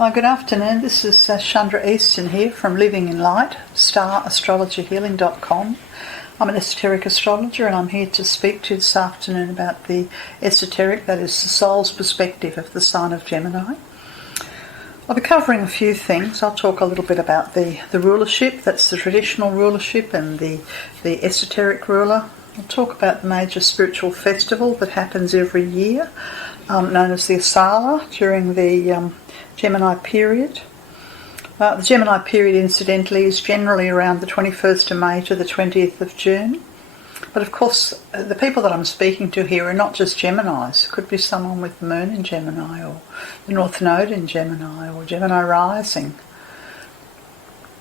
Good afternoon. This is Chandra Easton here from Living in Light, starastrologyhealing.com. I'm an esoteric astrologer and I'm here to speak to you this afternoon about the esoteric, that is the soul's perspective of the sign of Gemini. I'll be covering a few things. I'll talk a little bit about the rulership, that's the traditional rulership, and the esoteric ruler. I'll talk about the major spiritual festival that happens every year, known as the Asylum during the Gemini period. The Gemini period, incidentally, is generally around the 21st of May to the 20th of June. But of course, the people that I'm speaking to here are not just Geminis. It could be someone with the Moon in Gemini, or the North Node in Gemini, or Gemini rising.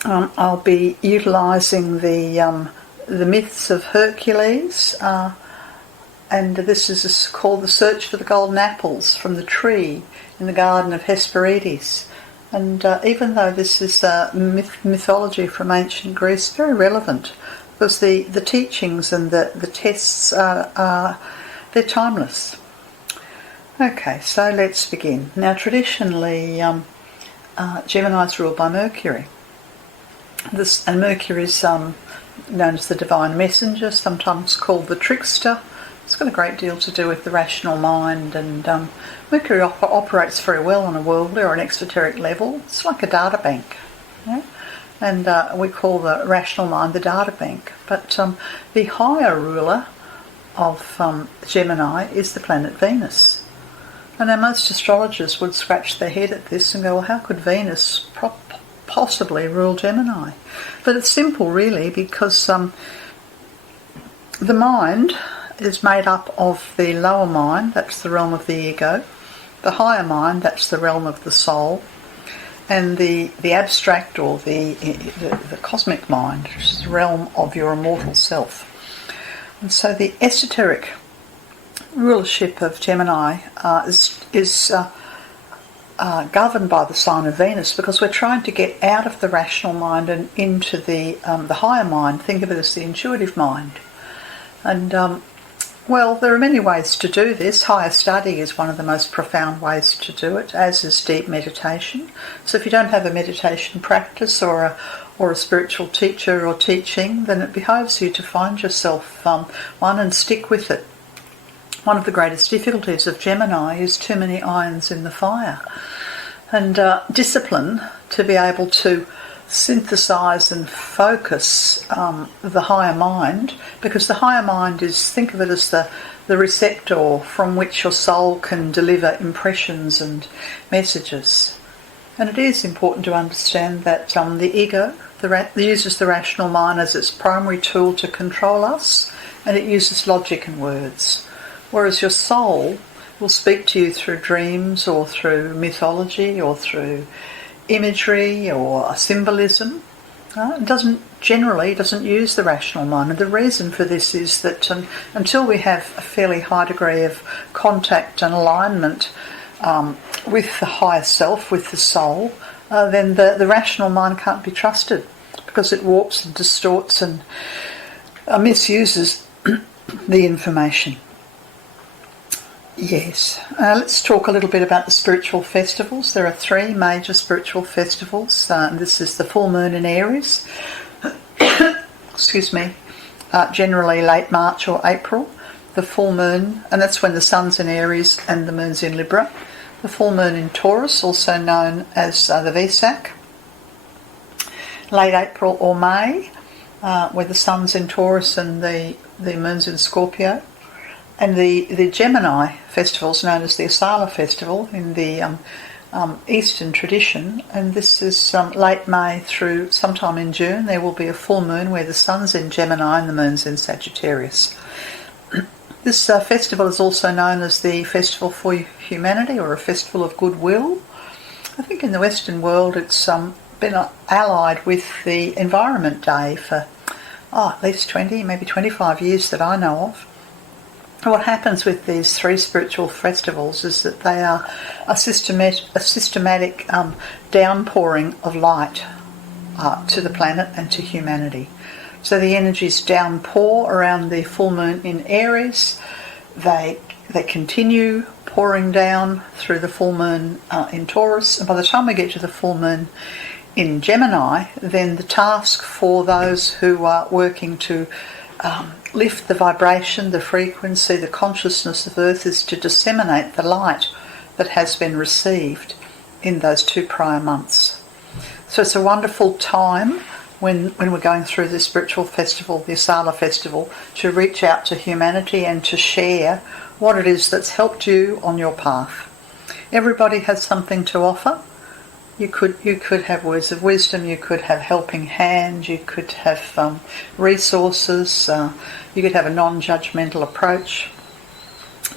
I'll be utilising the myths of Hercules, and this is called The Search for the Golden Apples from the Tree in the Garden of Hesperides. And even though this is mythology from ancient Greece, very relevant, because the teachings and the tests they're timeless. Okay, so let's begin. Now, traditionally, Gemini is ruled by Mercury. And Mercury is known as the divine messenger, sometimes called the trickster. It's got a great deal to do with the rational mind, and Mercury operates very well on a worldly or an exoteric level. It's like a data bank, and we call the rational mind the data bank. But the higher ruler of Gemini is the planet Venus. And now most astrologers would scratch their head at this and go, well, how could Venus possibly rule Gemini? But it's simple, really, because the mind is made up of the lower mind, that's the realm of the ego, the higher mind, that's the realm of the soul, and the abstract or the cosmic mind, which is the realm of your immortal self. And so the esoteric rulership of Gemini is governed by the sign of Venus, because we're trying to get out of the rational mind and into the higher mind. Think of it as the intuitive mind. And well, there are many ways to do this. Higher study is one of the most profound ways to do it, as is deep meditation. So if you don't have a meditation practice or a spiritual teacher or teaching, then it behoves you to find yourself one and stick with it. One of the greatest difficulties of Gemini is too many irons in the fire, and discipline to be able to synthesize and focus the higher mind, because the higher mind is, think of it as the receptor from which your soul can deliver impressions and messages. And it is important to understand that the ego uses the rational mind as its primary tool to control us, and it uses logic and words, whereas your soul will speak to you through dreams or through mythology or through imagery or symbolism. It doesn't use the rational mind, and the reason for this is that until we have a fairly high degree of contact and alignment with the higher self, with the soul, then the rational mind can't be trusted, because it warps and distorts and misuses the information. Yes, let's talk a little bit about the spiritual festivals. There are three major spiritual festivals. This is the full moon in Aries, generally late March or April. The full moon, and that's when the sun's in Aries and the moon's in Libra. The full moon in Taurus, also known as the Vesak. Late April or May, where the sun's in Taurus and the moon's in Scorpio. And the Gemini festival is known as the Asylum Festival in the Eastern tradition, and this is late May through sometime in June. There will be a full moon where the sun's in Gemini and the moon's in Sagittarius. This festival is also known as the Festival for Humanity, or a Festival of Goodwill. I think in the Western world it's been allied with the Environment Day for at least 20, maybe 25 years that I know of. What happens with these three spiritual festivals is that they are a systematic downpouring of light to the planet and to humanity. So the energies downpour around the full moon in Aries. They they continue pouring down through the full moon in Taurus, and by the time we get to the full moon in Gemini, then the task for those who are working to lift the vibration, the frequency, the consciousness of Earth is to disseminate the light that has been received in those 2 prior months. So it's a wonderful time when we're going through the spiritual festival, the Asylum Festival, to reach out to humanity and to share what it is that's helped you on your path. Everybody has something to offer. You could have words of wisdom, you could have helping hand, you could have resources, you could have a non-judgmental approach.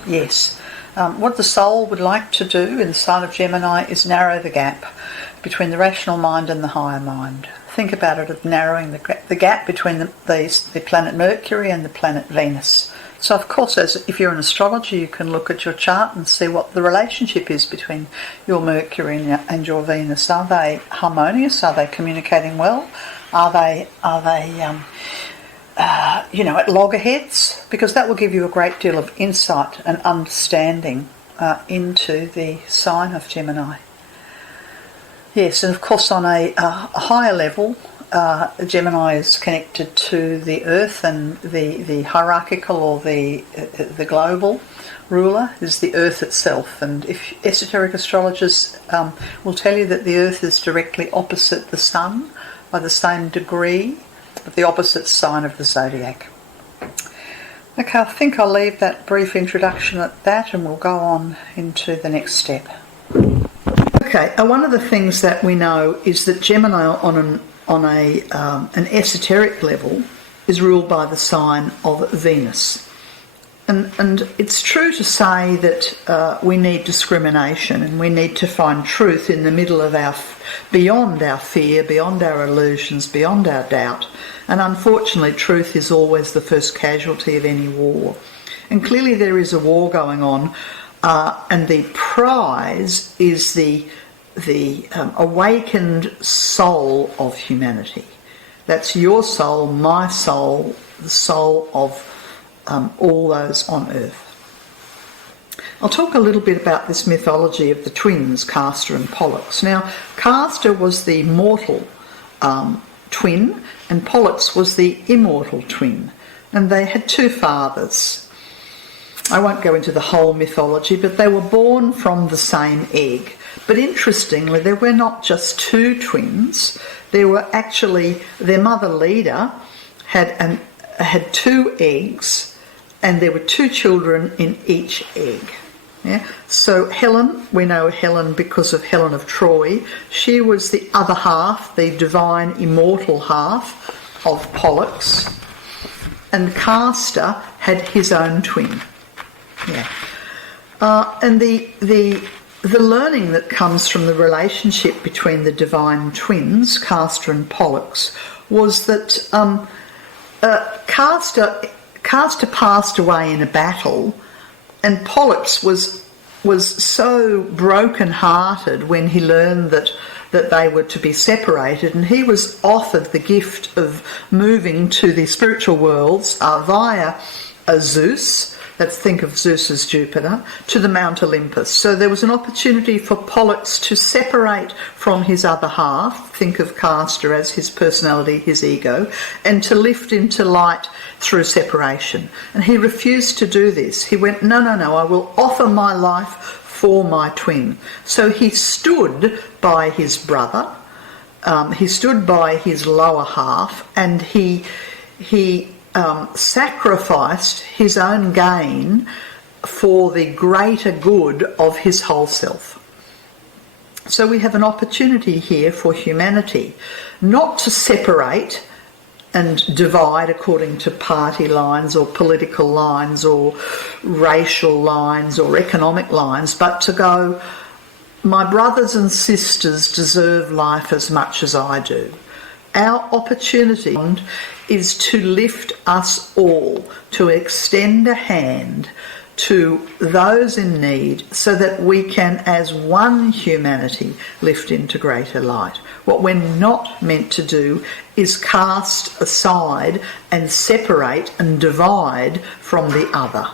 Yes. What the soul would like to do in the sign of Gemini is narrow the gap between the rational mind and the higher mind. Think about it as narrowing the gap between the planet Mercury and the planet Venus. So of course, if you're an astrologer, you can look at your chart and see what the relationship is between your Mercury and your Venus. Are they harmonious? Are they communicating well? Are they at loggerheads? Because that will give you a great deal of insight and understanding into the sign of Gemini. Yes, and of course on a higher level, Gemini is connected to the Earth, and the hierarchical or the global ruler is the Earth itself. And if esoteric astrologers will tell you that the Earth is directly opposite the Sun by the same degree, but the opposite sign of the zodiac. Okay, I think I'll leave that brief introduction at that, and we'll go on into the next step. Okay, one of the things that we know is that Gemini on an esoteric level is ruled by the sign of Venus. And it's true to say that we need discrimination, and we need to find truth in the middle of beyond our fear, beyond our illusions, beyond our doubt. And unfortunately, truth is always the first casualty of any war. And clearly there is a war going on, and the prize is the awakened soul of humanity. That's your soul, my soul, the soul of all those on Earth. I'll talk a little bit about this mythology of the twins, Castor and Pollux. Now, Castor was the mortal twin, and Pollux was the immortal twin, and they had 2 fathers. I won't go into the whole mythology, but they were born from the same egg. But interestingly, there were not just 2 twins. There were actually, their mother Leda had 2 eggs, and there were 2 children in each egg. Yeah? So Helen, we know Helen because of Helen of Troy. She was the other half, the divine immortal half of Pollux. And Castor had his own twin. Yeah. And the learning that comes from the relationship between the divine twins, Castor and Pollux, was that Castor passed away in a battle, and Pollux was so broken-hearted when he learned that they were to be separated, and he was offered the gift of moving to the spiritual worlds via Zeus. Let's think of Zeus as Jupiter, to the Mount Olympus. So there was an opportunity for Pollux to separate from his other half, think of Castor as his personality, his ego, and to lift into light through separation. And he refused to do this. He went, no, I will offer my life for my twin. So he stood by his brother, he stood by his lower half, and he sacrificed his own gain for the greater good of his whole self. So we have an opportunity here for humanity not to separate and divide according to party lines or political lines or racial lines or economic lines, but to go, my brothers and sisters deserve life as much as I do. Our opportunity is to lift us all, to extend a hand to those in need so that we can, as one humanity, lift into greater light. What we're not meant to do is cast aside and separate and divide from the other.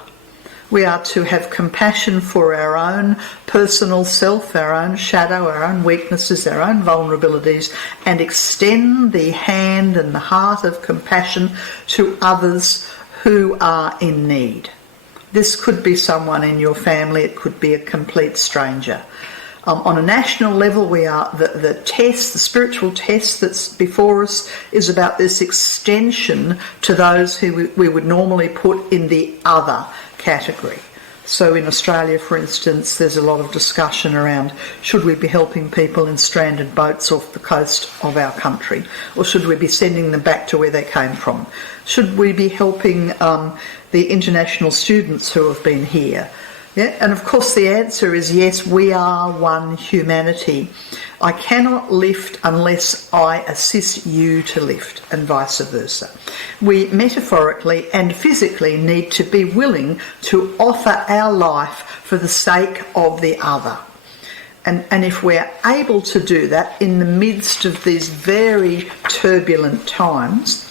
We are to have compassion for our own personal self, our own shadow, our own weaknesses, our own vulnerabilities, and extend the hand and the heart of compassion to others who are in need. This could be someone in your family, it could be a complete stranger. On a national level, we are the test, the spiritual test that's before us is about this extension to those who we would normally put in the other category. So in Australia, for instance, there's a lot of discussion around should we be helping people in stranded boats off the coast of our country, or should we be sending them back to where they came from? Should we be helping the international students who have been here? Yeah, and of course the answer is yes, we are one humanity. I cannot lift unless I assist you to lift, and vice versa. We metaphorically and physically need to be willing to offer our life for the sake of the other. And if we're able to do that in the midst of these very turbulent times,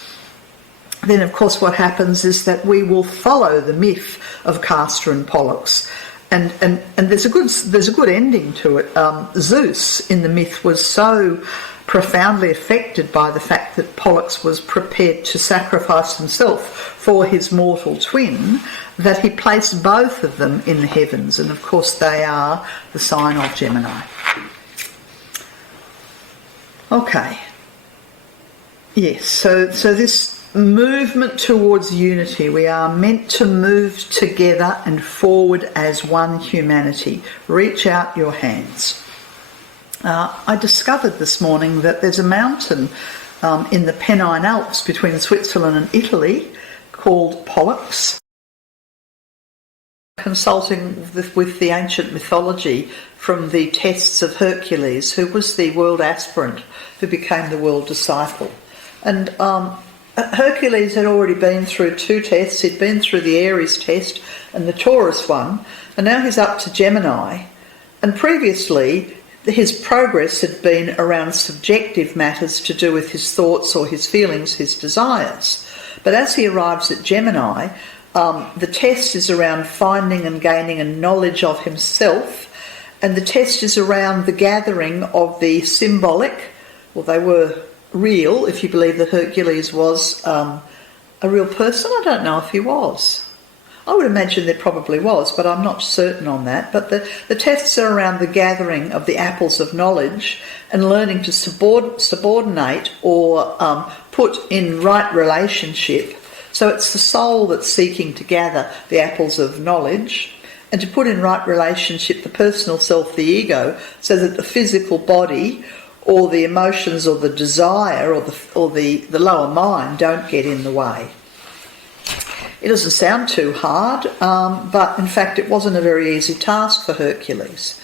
then of course what happens is that we will follow the myth of Castor and Pollux. And there's a good ending to it. Zeus in the myth was so profoundly affected by the fact that Pollux was prepared to sacrifice himself for his mortal twin that he placed both of them in the heavens, and of course they are the sign of Gemini. Okay. Yes, so this movement towards unity, we are meant to move together and forward as one humanity. Reach out your hands. I discovered this morning that there's a mountain in the Pennine Alps between Switzerland and Italy called Pollux. Consulting with the ancient mythology from the tests of Hercules, who was the world aspirant who became the world disciple. And Hercules had already been through 2 tests. He'd been through the Aries test and the Taurus one, and now he's up to Gemini. And previously, his progress had been around subjective matters to do with his thoughts or his feelings, his desires. But as he arrives at Gemini, the test is around finding and gaining a knowledge of himself, and the test is around the gathering of the symbolic, well, they were real, if you believe that Hercules was a real person. I don't know if he was. I would imagine there probably was, but I'm not certain on that. But the tests are around the gathering of the apples of knowledge and learning to subordinate or put in right relationship. So it's the soul that's seeking to gather the apples of knowledge and to put in right relationship the personal self, the ego, so that the physical body or the emotions or the desire or the lower mind don't get in the way. It doesn't sound too hard, but in fact it wasn't a very easy task for Hercules.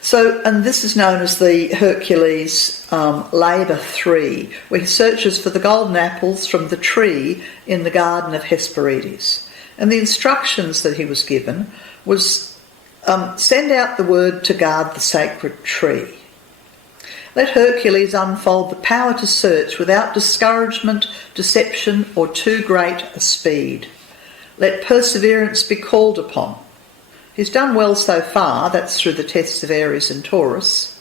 So, and this is known as the Hercules Labour 3, where he searches for the golden apples from the tree in the garden of Hesperides. And the instructions that he was given was send out the word to guard the sacred tree. Let Hercules unfold the power to search without discouragement, deception, or too great a speed. Let perseverance be called upon. He's done well so far, that's through the tests of Aries and Taurus,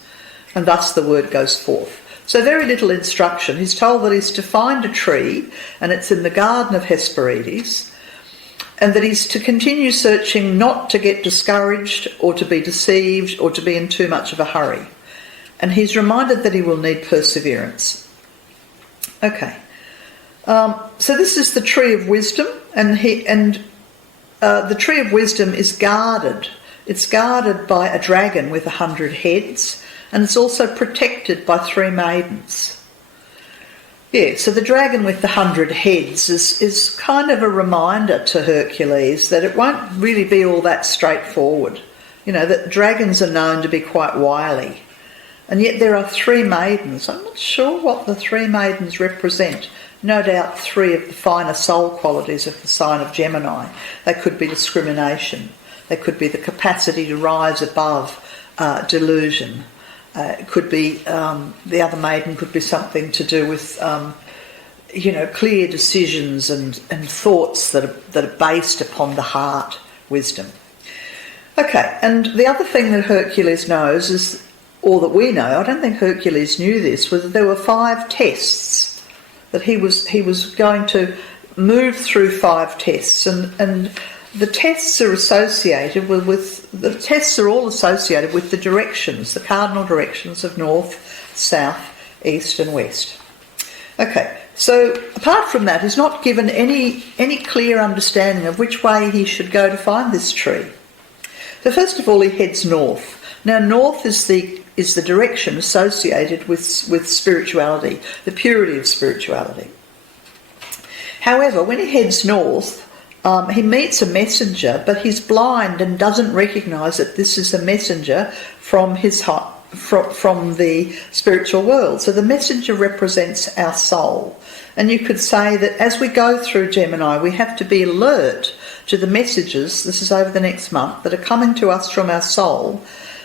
and thus the word goes forth. So very little instruction. He's told that he's to find a tree, and it's in the garden of Hesperides, and that he's to continue searching, not to get discouraged or to be deceived or to be in too much of a hurry. And he's reminded that he will need perseverance. Okay. So this is the tree of wisdom, and the tree of wisdom is guarded. It's guarded by a dragon with 100 heads, and it's also protected by 3 maidens. Yeah, so the dragon with the 100 heads is kind of a reminder to Hercules that it won't really be all that straightforward. You know, that dragons are known to be quite wily. And yet there are 3 maidens. I'm not sure what the 3 maidens represent. No doubt 3 of the finer soul qualities of the sign of Gemini. They could be discrimination. They could be the capacity to rise above delusion. It could be, the other maiden could be something to do with, clear decisions and thoughts that are based upon the heart wisdom. Okay, and the other thing that Hercules knows is, or that we know, I don't think Hercules knew this, was that there were 5 tests, that he was going to move through 5 tests, and the tests are associated with the tests are all associated with the directions, the cardinal directions of north, south, east and west. Okay, so apart from that, he's not given any clear understanding of which way he should go to find this tree. So first of all, he heads north. Now, north is the direction associated with spirituality, the purity of spirituality. However, when he heads north, he meets a messenger, but he's blind and doesn't recognise that this is a messenger from the spiritual world. So the messenger represents our soul. And you could say that as we go through Gemini, we have to be alert to the messages, this is over the next month, that are coming to us from our soul.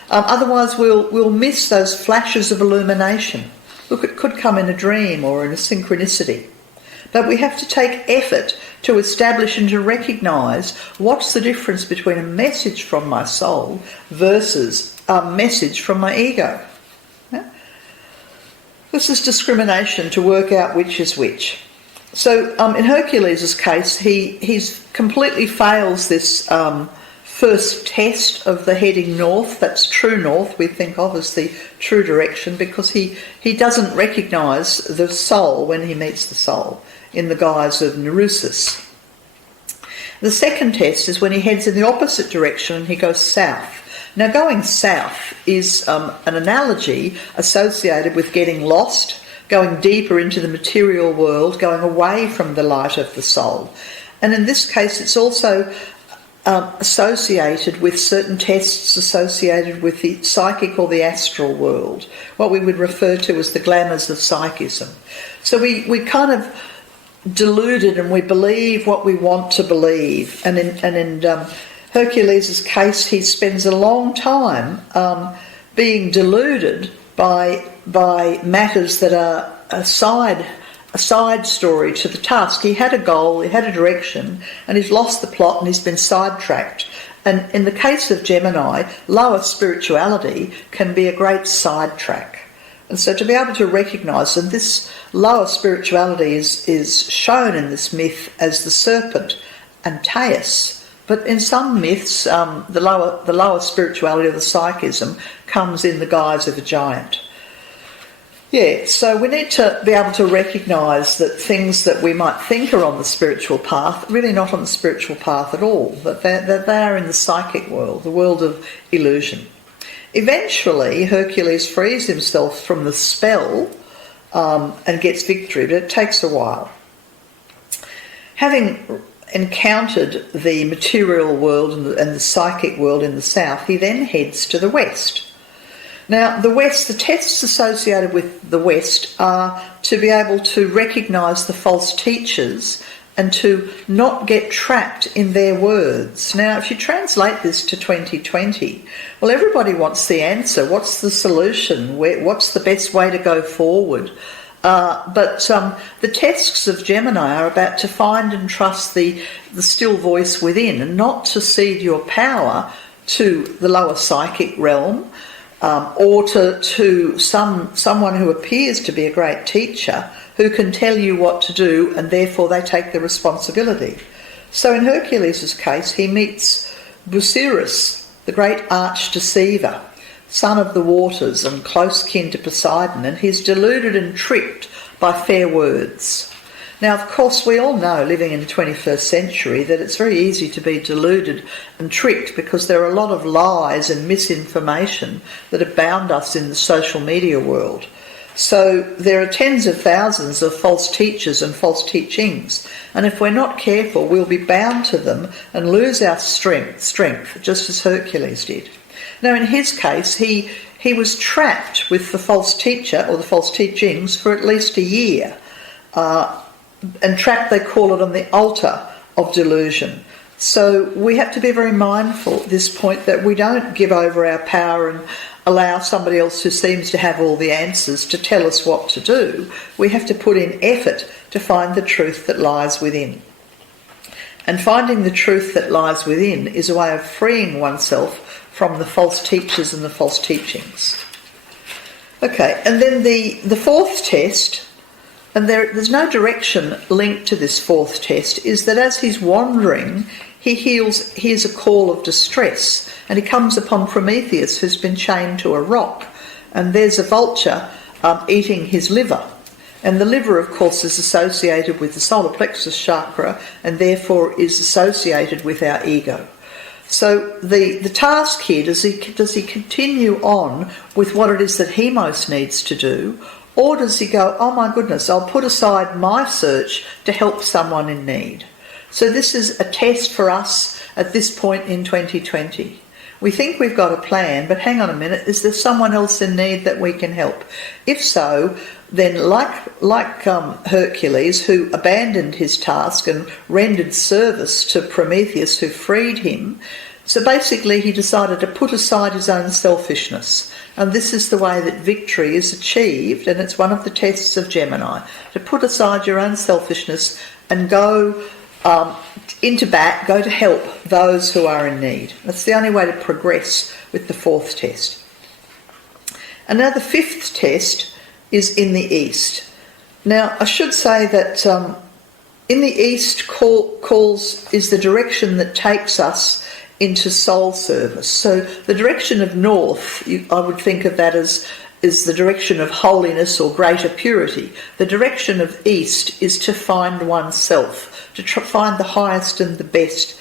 Otherwise we'll miss those flashes of illumination. Look, it could come in a dream or in a synchronicity. But we have to take effort to establish and to recognise what's the difference between a message from my soul versus a message from my ego. Yeah? This is discrimination, to work out which is which. So in Hercules' case, he completely fails this first test of the heading north. That's true north, we think of as the true direction, because he doesn't recognise the soul when he meets the soul in the guise of Neurosis. The second test is when he heads in the opposite direction and he goes south. Now, going south is an analogy associated with getting lost, going deeper into the material world, going away from the light of the soul. And in this case, it's also associated with certain tests associated with the psychic or the astral world, what we would refer to as the glamours of psychism. So we kind of deluded and we believe what we want to believe. And in Hercules' case, he spends a long time being deluded by matters that are a side story to the task. He had a goal, he had a direction, and he's lost the plot and he's been sidetracked. And in the case of Gemini, lower spirituality can be a great sidetrack. And so to be able to recognise that this lower spirituality is shown in this myth as the serpent Antaeus, but in some myths the lower spirituality of the psychism comes in the guise of a giant. Yeah, so we need to be able to recognise that things that we might think are on the spiritual path, really not on the spiritual path at all, that they are in the psychic world, the world of illusion. Eventually, Hercules frees himself from the spell and gets victory, but it takes a while. Having encountered the material world and the psychic world in the south, he then heads to the west. Now, the West, the tests associated with the West are to be able to recognise the false teachers and to not get trapped in their words. Now, if you translate this to 2020, well, everybody wants the answer. What's the solution? What's the best way to go forward? But the tests of Gemini are about to find and trust the still voice within and not to cede your power to the lower psychic realm, or to someone who appears to be a great teacher who can tell you what to do and therefore they take the responsibility. So in Hercules' case, he meets Bucerus, the great arch-deceiver, son of the waters and close kin to Poseidon, and he's deluded and tricked by fair words. Now, of course, we all know, living in the 21st century, that it's very easy to be deluded and tricked because there are a lot of lies and misinformation that have bound us in the social media world. So there are tens of thousands of false teachers and false teachings, and if we're not careful, we'll be bound to them and lose our strength, just as Hercules did. Now, in his case, he was trapped with the false teacher or the false teachings for at least a year. And trapped, they call it, on the altar of delusion. So we have to be very mindful at this point that we don't give over our power and allow somebody else who seems to have all the answers to tell us what to do. We have to put in effort to find the truth that lies within. And finding the truth that lies within is a way of freeing oneself from the false teachers and the false teachings. Okay, and then the fourth test, and there's no direction linked to this fourth test, is that as he's wandering, he hears a call of distress, and he comes upon Prometheus, who's been chained to a rock, and there's a vulture eating his liver. And the liver, of course, is associated with the solar plexus chakra and therefore is associated with our ego. So the task here, does he continue on with what it is that he most needs to do, or does he go, oh my goodness, I'll put aside my search to help someone in need? So this is a test for us at this point in 2020. We think we've got a plan, but hang on a minute, is there someone else in need that we can help? If so, then like Hercules, who abandoned his task and rendered service to Prometheus, who freed him, so basically he decided to put aside his own selfishness. And this is the way that victory is achieved, and it's one of the tests of Gemini, to put aside your own selfishness and go to help those who are in need. That's the only way to progress with the fourth test. And now the fifth test is in the East. Now, I should say that in the East is the direction that takes us into soul service. So the direction of North, I would think of that as is the direction of holiness or greater purity. The direction of East is to find oneself, to find the highest and the best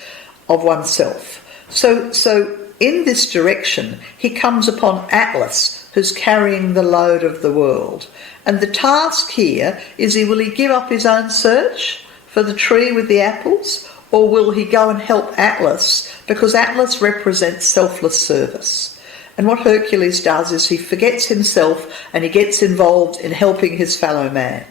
of oneself. So in this direction, he comes upon Atlas, who's carrying the load of the world. And the task here is, will he give up his own search for the tree with the apples, or will he go and help Atlas, because Atlas represents selfless service. And what Hercules does is he forgets himself and he gets involved in helping his fellow man.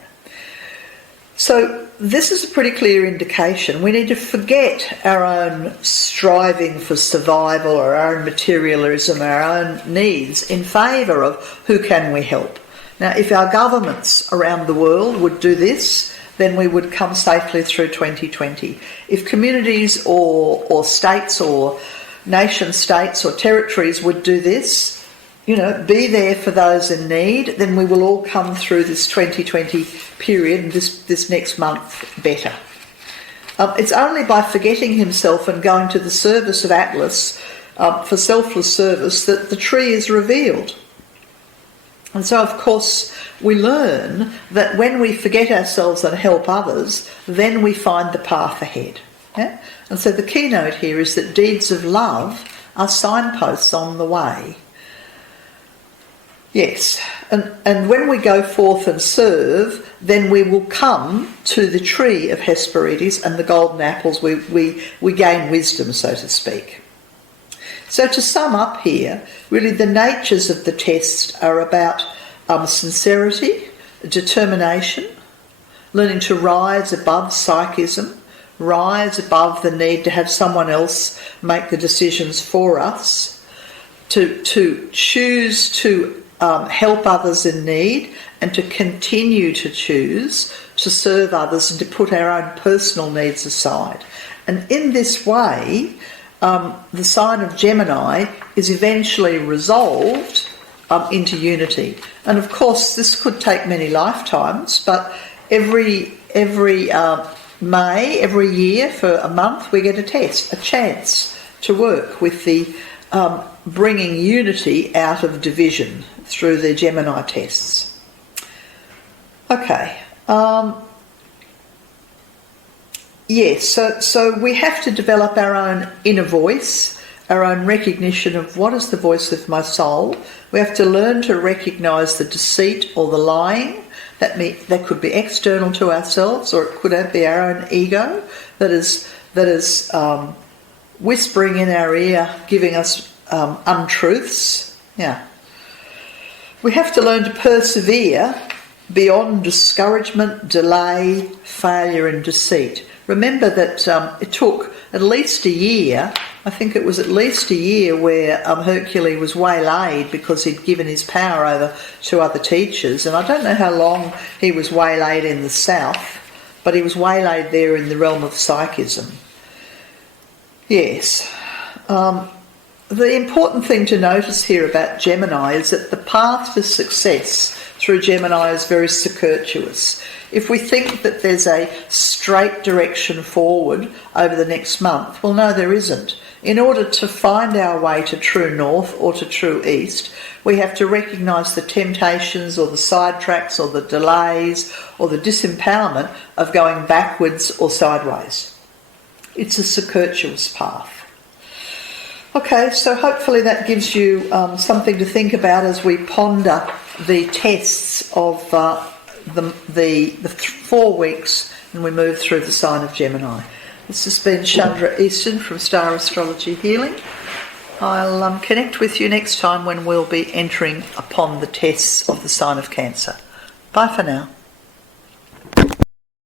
So this is a pretty clear indication. We need to forget our own striving for survival or our own materialism, our own needs, in favour of who can we help. Now, if our governments around the world would do this, then we would come safely through 2020. If communities or states or nation states or territories would do this, be there for those in need, then we will all come through this 2020 period and this next month better. It's only by forgetting himself and going to the service of Atlas for selfless service that the tree is revealed. And so, of course, we learn that when we forget ourselves and help others, then we find the path ahead. Yeah? And so the keynote here is that deeds of love are signposts on the way. Yes, and when we go forth and serve, then we will come to the tree of Hesperides and the golden apples. We gain wisdom, so to speak. So to sum up here, really the natures of the test are about sincerity, determination, learning to rise above psychism, rise above the need to have someone else make the decisions for us, to choose to help others in need, and to continue to choose to serve others and to put our own personal needs aside. And in this way, the sign of Gemini is eventually resolved into unity. And of course, this could take many lifetimes, but every May, every year for a month, we get a chance to work with the bringing unity out of division through the Gemini tests. Okay. Yes, so we have to develop our own inner voice, our own recognition of what is the voice of my soul. We have to learn to recognise the deceit or the lying. That could be external to ourselves, or it could be our own ego that is whispering in our ear, giving us untruths. Yeah. We have to learn to persevere beyond discouragement, delay, failure and deceit. Remember that it took at least a year, I think it was at least a year, where Hercules was waylaid because he'd given his power over to other teachers. And I don't know how long he was waylaid in the south, but he was waylaid there in the realm of psychism. Yes. The important thing to notice here about Gemini is that the path to success through Gemini is very circuitous. If we think that there's a straight direction forward over the next month, well, no, there isn't. In order to find our way to true north or to true east, we have to recognise the temptations or the sidetracks or the delays or the disempowerment of going backwards or sideways. It's a circuitous path. Okay, so hopefully that gives you something to think about as we ponder the tests of the 4 weeks and we move through the sign of Gemini. This has been Chandra Easton from Star Astrology Healing. I'll connect with you next time when we'll be entering upon the tests of the sign of Cancer. Bye for now.